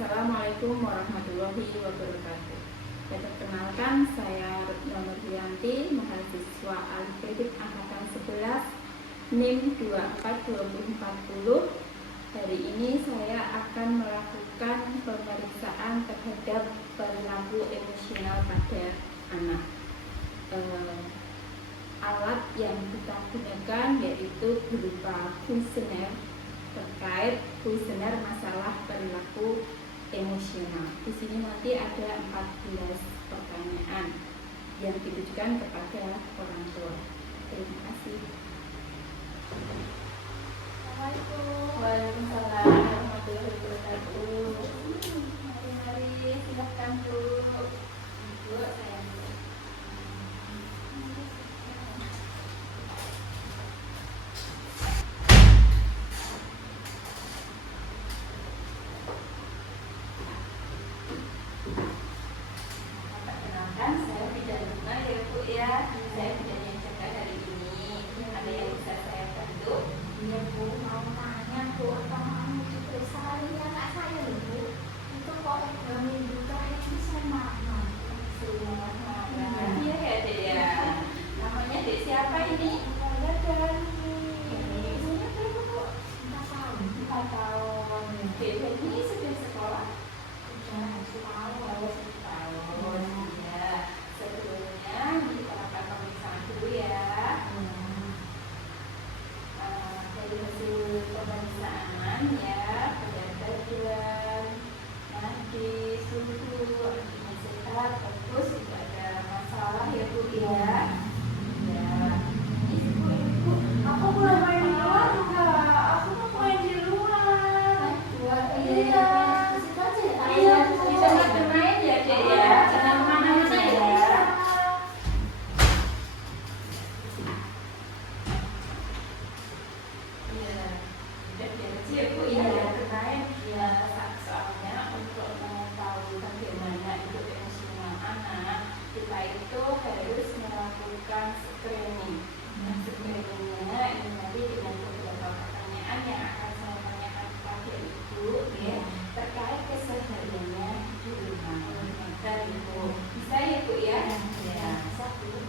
Assalamualaikum warahmatullahi wabarakatuh. Perkenalkan, saya Retno Nuryanti, mahasiswa Alifabet angkatan 11 NIM 242040. Hari ini saya akan melakukan pemeriksaan terhadap perilaku emosional pada anak. Alat yang kita gunakan yaitu berupa kuesioner terkait kuesioner masalah perilaku emosional. Di sini nanti ada 14 pertanyaan yang ditujukan kepada orang tua. Terima kasih. Assalamualaikum. Waalaikumsalam warahmatullahi wabarakatuh. Mari silahkan Bu. Bu, saya saya tidak lupa ya Bu ya, saya tidak jaga hari ini. Ada yang bisa saya bantu? Iya Bu, mau tanya Bu, apa mau diperiksa harinya anak saya loh Bu? Itu kok minggu terakhir ini saya makan. Iya ya Dek ya. Namanya Dek siapa ini? Saya dari umurnya berapa Bu? 4 tahun. 4 tahun. Dek ini sudah sekolah? Sudah setahun. Setahun. Ya. Sebelumnya kita akan pemeriksaan dulu ya. Dari hasil pemeriksaan ya, berat badan, nadi, suhu, artinya sehat, terus tidak ada masalah ya Bu ya. Ya, ini Bu. Aku boleh main di luar enggak? Aku mau main di luar. Iya. Situ aja ya. Iya, bisa bermain ya Dek ya. Jangan kemana-mana ya. Iya, udah diaji ya Bu ya, bermain ya. Soalnya untuk mengetahui bagaimana itu emosional anak, kita itu harus melakukan screening. Nah, screeningnya ini nanti dengan beberapa pertanyaan yang akan saya tanyakan kepada Ibu ya, terkait kesehariannya di rumah. Nah, Ibu bisa ya Bu ya? Ya, bisa Bu.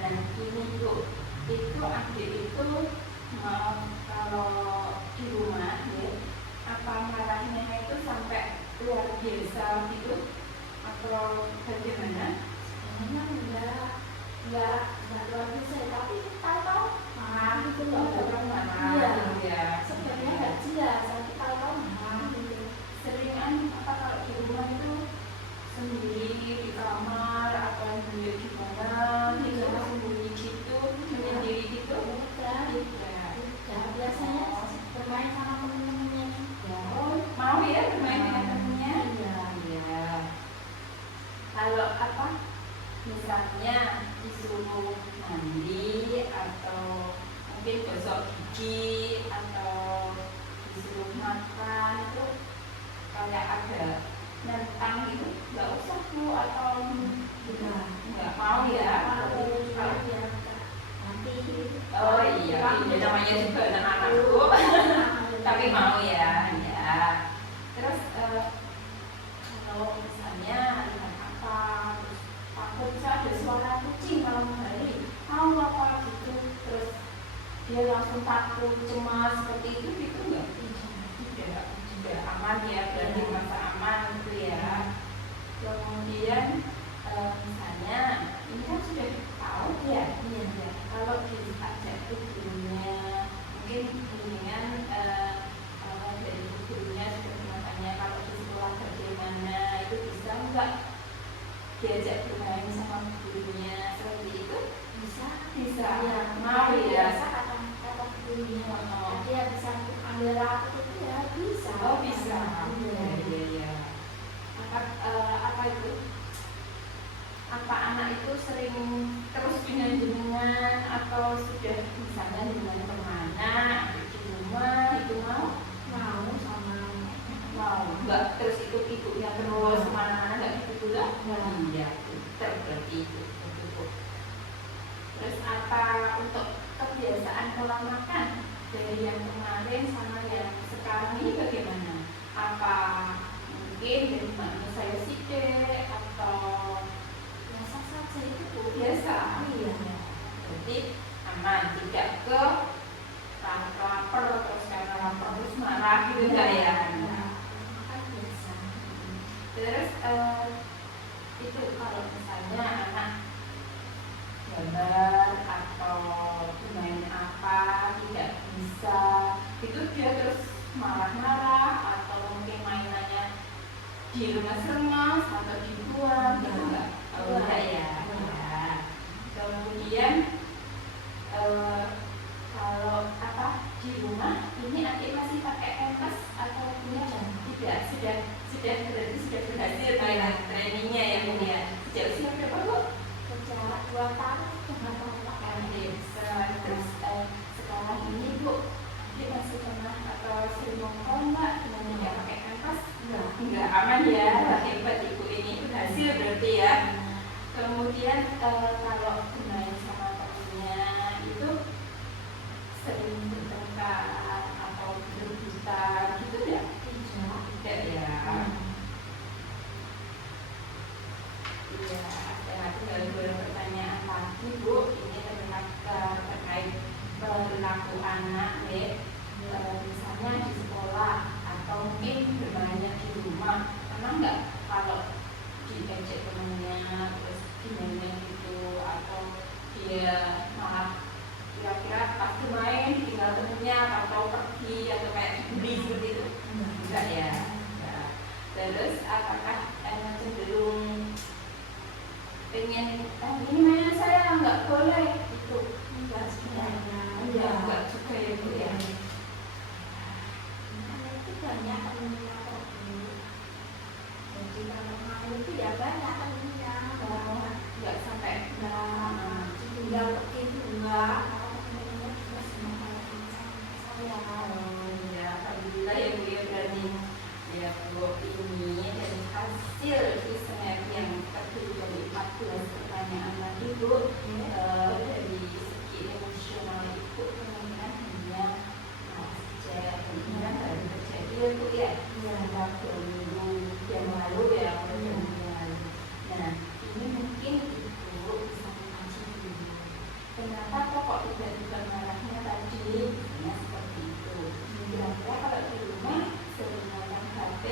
Nah, ini Bu, itu adik itu kalau di rumah ya, apa marahnya itu sampai luar biasa gitu atau bagaimana? Sebenarnya enggak luar biasa, tapi tahu-tahu marah gitu loh. Orang marah Iya. ya. Sebenarnya enggak jelas, tapi tahu-tahu marah gitu. Seringan apa kalau di rumah itu sendiri di kamar atau sendiri di mana gitu, sembunyi gitu, menyendiri gitu? Ya, biasanya bermain sama teman-temannya juga. Oh, mau ya bermain dengan temennya? Iya. Iya. Kalau apa? Misalnya disuruh mandi atau mungkin gosok gigi atau disuruh makan itu kayak ada nentang gitu, nggak usah Bu atau nggak mau ya? Kalau Nanti oh iya, ini namanya juga anak-anak Bu. Tapi mau ya, ya. Terus kalau misalnya lihat apa, terus takut bisa ada suara kucing malam hari, mau apa gitu, terus dia langsung takut, cemas seperti itu gitu nggak? Tidak aman ya, berarti masa aman gitu ya. Kemudian misalnya ini kan sudah tahu ya, ya. Kalau diajak ke gurunya, mungkin dengan dari gurunya sudah menanya kalau di sekolah bagaimana, itu bisa nggak diajak bermain sama gurunya seperti itu? Bisa ya, mau ya. biasa kata gurunya dia bisa ambil rapot itu ya bisa. Oh bisa. Iya. Iya. Apa itu? Apa anak itu sering terus dengan jenengan atau sudah misalnya dengan kemana di rumah itu mau sama nggak terus ikut ibunya terus kemana-mana nggak gitu pula? Iya, berarti itu. Terus apa untuk kebiasaan pola makan dari yang kemarin sama yang sekarang ini bagaimana? Apa mungkin dari makna saya sidik atau biasa saja itu Bu. biasa. Iya. Jadi aman, tidak ke lapar terus karena lapar terus marah gitu enggak ya? Makan biasa. Terus itu kalau misalnya anak gambar atau main apa tidak bisa, itu dia terus marah-marah atau mungkin mainannya diremas-remas atau dibuang gitu enggak? Oh enggak ya. Ya. Kemudian kalau apa di rumah ini adik masih pakai kanvas atau punya tidak, sudah berarti sudah berhasil trainingnya ya Bu ya. Sejauh usia berapa Bu? Sejak 2 tahun sudah pakai. Terus sekarang ini Bu, adik masih pernah atau sering ngomong nggak dengan tidak pakai kanvas? Enggak, aman ya. Hebat Ibu ini berhasil berarti ya. Kemudian kalau bermain sama temennya itu sering bertengkar atau berebutan gitu ya? Tidak ya. Iya, dan tinggal dua pertanyaan lagi Bu. Ini terkait perilaku anak ya. Misalnya di sekolah atau mungkin bermainnya di rumah, pernah nggak kalau diejek temennya terus dimainnya gitu, atau dia malah kira-kira pas main tinggal temennya atau pergi atau kayak dibully seperti itu? Enggak ya. Terus apakah cenderung pengen ini mainan saya nggak boleh itu? Enggak sebenarnya. Iya, enggak juga ya Bu ya. Itu banyak temennya kok Bu. Jadi kalau main itu ya banyak temennya. Nggak sampai Tinggal pergi enggak. Temennya juga sama kayak saya. ya, alhamdulillah ya Bu ya, berarti ya Bu ini dari hasil kuesioner yang terdiri dari 14 pertanyaan tadi Bu, dari segi emosional Ibu kemungkinan hanya saja kemungkinan baru terjadi ya Bu ya, beberapa minggu yang lalu ya, beberapa minggu yang lalu. Nah ini mungkin Ibu bisa mengkaji dulu kenapa kok tiba-tiba marahnya tadi, misalnya seperti itu. Kira-kira kalau di rumah sering nonton HP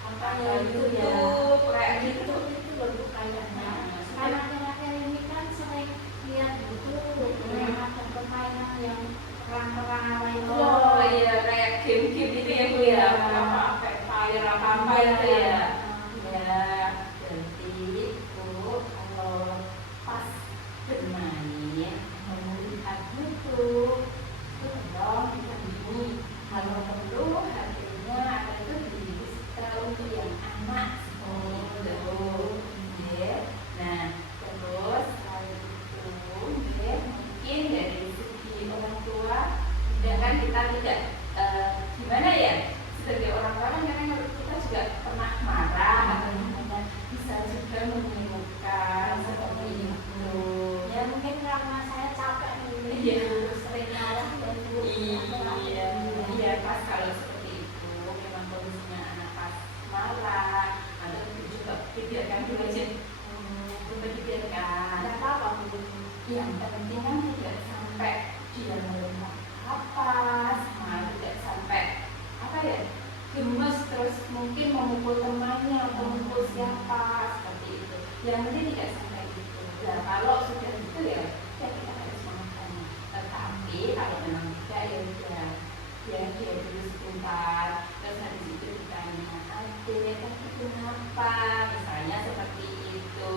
apa ya YouTube kayak gitu Itu lebih kayaknya. Karena akhir-akhir ini kan sering lihat YouTube, ada permainan yang perang-perang itu. oh iya kayak game-game itu ya Bu ya, apa Fire apa itu ya. Ya berarti Bu kalau pas bermain melihat YouTube itu dong didampingi, kalau perlu HP-nya atau itu disetel untuk yang anak seperti itu ya. Nah terus selain itu ya, mungkin dari segi orang tua, sedangkan kita tidak gimana ya, sebagai orang tua kan kadang kita juga pernah marah atau gimana, bisa juga mengemuka seperti itu. Ya mungkin karena saya capek nih, Iya. sering marah dan Iya, pas kalau seperti itu memang kondisinya anak pas marah atau juga dibiarkan dulu aja, coba dibiarkan. nggak apa-apa Bu. Yang penting kan tidak sampai dia melompat apa, sama tidak sampai apa ya, gemes terus mungkin memukul temannya atau memukul siapa seperti itu. Yang penting tidak sampai itu. Nah kalau sudah itu ya kita harus makan. Tetapi kalau memang tidak ya udah ya dia dulu sebentar, terus habis itu ditanya adik tapi kenapa, misalnya seperti itu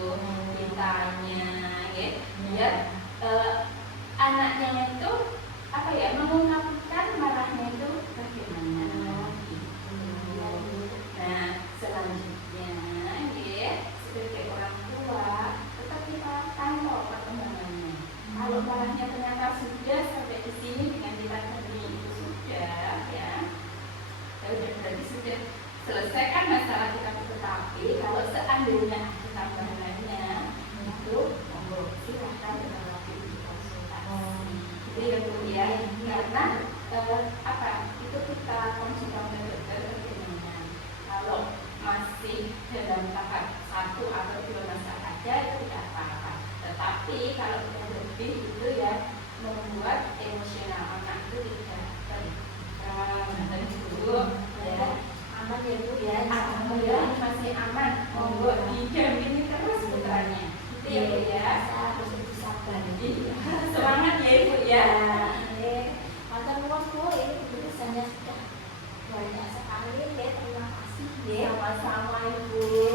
ditanya ya, biar anaknya itu apa ya, mengungkapkan marahnya itu bagaimana gitu. Nah selanjutnya ya, sebagai orang tua tetap kita pantau perkembangannya. Kalau marahnya ternyata sudah sampai di sini dengan kita beri itu sudah ya, berarti sudah selesaikan masalah kita. Tetapi kalau seandainya ada tambahan lainnya itu monggo silahkan lagi konsultasi. Itu ya Bu ya, karena apa itu kita konsultasi dokter bagaimana kalau emosional anak itu tidak tertekan. Dan Bu, ya Aman ya Bu ya. alhamdulillah masih aman. Monggo didampingi terus putranya. Itu ya Bu ya. Harus lebih sabar. Iya. Semangat ya Ibu ya. Matur nuwun Bu, ini tulisannya sudah banyak sekali. Terima kasih. Sama-sama Ibu.